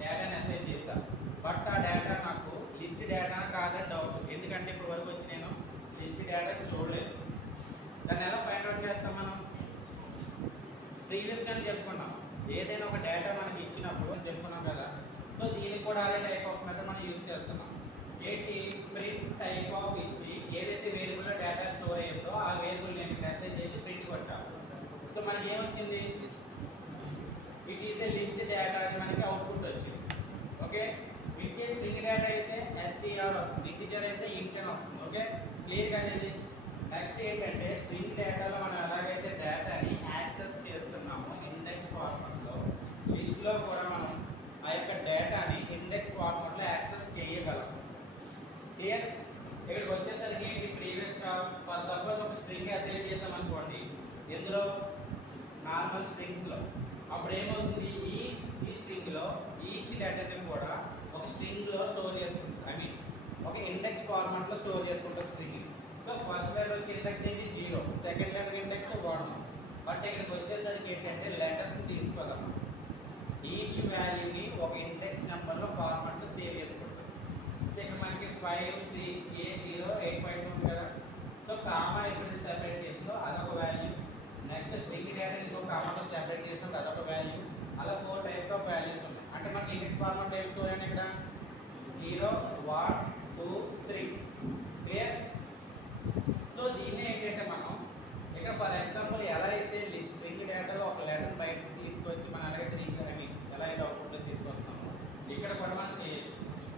డేటాని అసైన్ చేశాను. బట్ ఆ డేటా నాకు లిస్ట్ డేటా కాదని డౌట్, ఎందుకంటే ఇప్పుడు వరకు వచ్చి నేను లిస్ట్ డేటా చూడలేదు. దాన్ని ఎలా ఫైండ్ అవుట్ చేస్తాం మనం? ప్రీవియస్గానే చెప్పుకున్నాం, ఏదైనా ఒక డేటా మనకి ఇచ్చినప్పుడు చెప్పుకున్నాం కదా. సో దీనికి కూడా అదే టైప్ ఆఫ్ మెథడ్ మనం యూజ్ చేస్తున్నాం. ఏంటి? ప్రింట్ టైప్ ఆఫ్ ఇచ్చి ఏదైతే వేరియబుల్లో డేటా స్టోర్ అయ్యిందో ఆ వేరియబుల్ నేను మెసేజ్ చేసి ప్రింట్ కొట్టాలి. సో మనకి ఏమొచ్చింది? It is a list data అని మనకి అవుట్పుట్ వచ్చింది. Okay, it is string data అయితే str వస్తుంది, ఇంటిజర్ అయితే int అని వస్తుంది. ఓకే, క్లియర్ అనేది. నెక్స్ట్ ఏంటంటే స్ట్రింగ్ డేటాలో మనం ఎలాగైతే డేటాని యాక్సెస్ చేస్తున్నామో ఇండెక్స్ ఫార్మాట్లో, లిస్ట్లో కూడా మనం ఆ యొక్క డేటాని ఇండెక్స్ ఫార్మాట్లో యాక్సెస్ చేయగలం. క్లియర్? ఇక్కడికి వచ్చేసరికి ఏంటి? ప్రీవియస్గా ఫర్ సపోజ్ ఒక స్ట్రింగ్ అసైన్ చేసాం అనుకోండి, ఎందులో? నార్మల్ స్ట్రింగ్స్లో. అప్పుడు ఏమవుతుంది? ఈ స్ట్రింగ్లో ఈచ్ డేటాని కూడా ఒక స్ట్రింగ్లో స్టోర్ చేసుకుంటుంది. ఐ మీన్ ఒక ఇండెక్స్ ఫార్మాట్లో స్టోర్ చేసుకుంటాం string. So first letter index ఏంటి? 0, సెకండ్ లెటర్ ఇండెక్స్ 1. బట్ ఇక్కడికి వచ్చేసరికి ఏంటంటే లెటర్స్ని తీసుకోదాం, ఈచ్ వాల్యూని ఒక ఇండెక్స్ నెంబర్లో ఫార్మాట్లో సేవ్ చేసుకుంటాం. సో ఇక్కడ మనకి 5, 6, 8, 0, 8.2 ఉంది కదా. సో కామా ఇప్పుడు సెపరేట్ చేస్తూ అదొక వాల్యూ, నెక్స్ట్ స్ట్రింగ్ డేటా ఇంకో కామాతో సెపరేట్ చేసినప్పుడు అదొక వాల్యూ, అలా 4 టైప్స్ ఆఫ్ వాల్యూస్ ఉన్నాయి. అంటే మనకి ఇండెక్స్ ఫార్మాట్ టైప్స్ చూడండి ఇక్కడ 0, 1, 2, 3. క్లియర్? సో దీన్ని ఏంటంటే మనం ఇక్కడ ఫర్ ఎగ్జాంపుల్ ఎలా అయితే స్ట్రింగ్ డేటాలో ఒక లెటర్ బయటకు తీసుకొచ్చి మనం ఎలాగైతే ఎలా అయితే అవుట్పుట్లో తీసుకొస్తామో, ఇక్కడ కూడా మనకి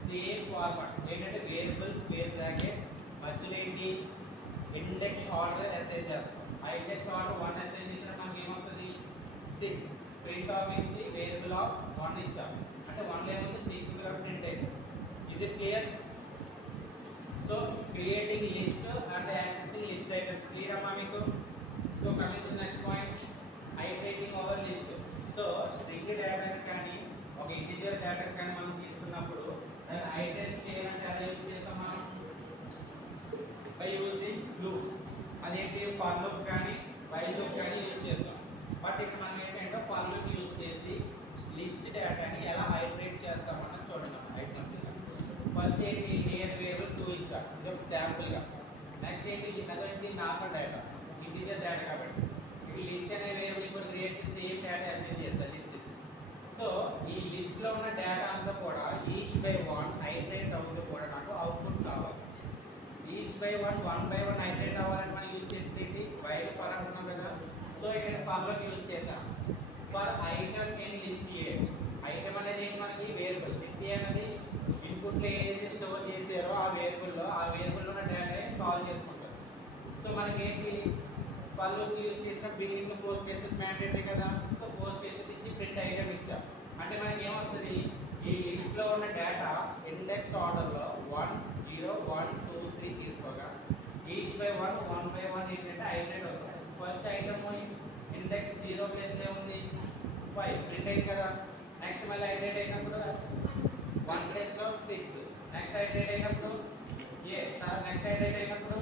సేమ్ ఫార్మాట్ ఏంటంటే వేరియబుల్ స్క్వేర్ బ్రాకెట్స్ మధ్యలో ఏంటి? ఇండెక్స్ ఆర్డర్ అసైన్ చేస్తాం. ఆ ఇండెక్స్ ఆర్డర్ 1 అసైన్ చేసినా మనకి ఏమవుతుంది? 6. ప్రింట్ ఆఫ్ ఇచ్చి వేరియబుల్ ఆఫ్ 1 ఇచ్చాం, అంటే 1 ఏముంది? 6 కూడా ప్రింట్ అవుతుంది. ఇది clear? So creating list and accessing list items clear అమ్మా మీకు? So coming to next point, iterating over list. So string డేటాని కానీ ఒక ఇంటిజర్ డేటాని కానీ మనం తీసుకున్నప్పుడు దాన్ని ఐటరేషన్ చేయాలంటే ఎలా యూజ్ చేస్తాం మనం? By using loops. అదేంటి? ఫర్ లూప్ కానీ వైల్ లూప్ కానీ యూజ్ చేస్తాం. బట్ ఇక్కడ మనం ఏంటంటే ఫర్ లూప్ యూజ్ చేసి లిస్ట్ డేటాని ఎలా ఐటరేట్ చేస్తామని చూడండి. ఐటమ్స్ ఫస్ట్ ఏంటి? నేమ్ వేరియబుల్ 2 ఇచ్చారు, ఇది ఒక శాంపుల్గా. నెక్స్ట్ ఏంటి? అదేంటి? నార్మల్ డేటా, ఇంటిజర్ డేటా కాబట్టి ఇది లిస్ట్ అనే వేరియబుల్ కూడా క్రియేట్ చేసి సేమ్ డేటా అసైన్ చేస్తారు లిస్ట్. సో ఈ లిస్ట్లో ఉన్న డేటా అంతా కూడా ఈచ్ బై 1 ఐటరేట్ అవుతూ కూడా నాకు అవుట్పుట్ కావాలి. ఈచ్ బై 1 బై 1 ఐటరేట్ అవ్వాలని మనం యూజ్ చేసేది వైల్ ఫర్ అనుకున్నాం కదా. సో ఇక్కడ ఫర్లోకి యూజ్ చేసాం. For item in list A. Item అనేది ఏంటి? మనకి వేరియబుల్. లిస్ట్ ఏ అనేది ఇన్పుట్లో ఏదైతే స్టోర్ చేసారో ఆ వేరియబుల్లో ఉన్న డేటా కాల్ చేసుకుంటారు. సో మనకి ఏంటి? ఫర్లోకి యూజ్ చేసిన బిగినింగ్ 4 కేసెస్ మ్యాండేటరీ కదా. సో 4 కేసెస్ ఇచ్చి ప్రింట్ ఐటమ్ ఇచ్చాం, అంటే మనకి ఏమొస్తుంది? ఈ లిస్ట్లో ఉన్న డేటా ఇండెక్స్ ఆర్డర్లో 1, 0, 1, 2, 3 తీసుకోగా ఈచ్ బై 1 బై 1 ఏంటంటే ఐటరేట్ అవుతుంది. ఫస్ట్ ఐటమ్ ఇండెక్స్ 0 ప్లేస్లో ఉంది 5 ప్రింట్ అయింది కదా. నెక్స్ట్ మళ్ళీ ఐటరేట్ అయినప్పుడు 1 ప్లేస్లో 6, నెక్స్ట్ ఐటరేట్ అయినప్పుడు నెక్స్ట్ ఐటరేట్ అయినప్పుడు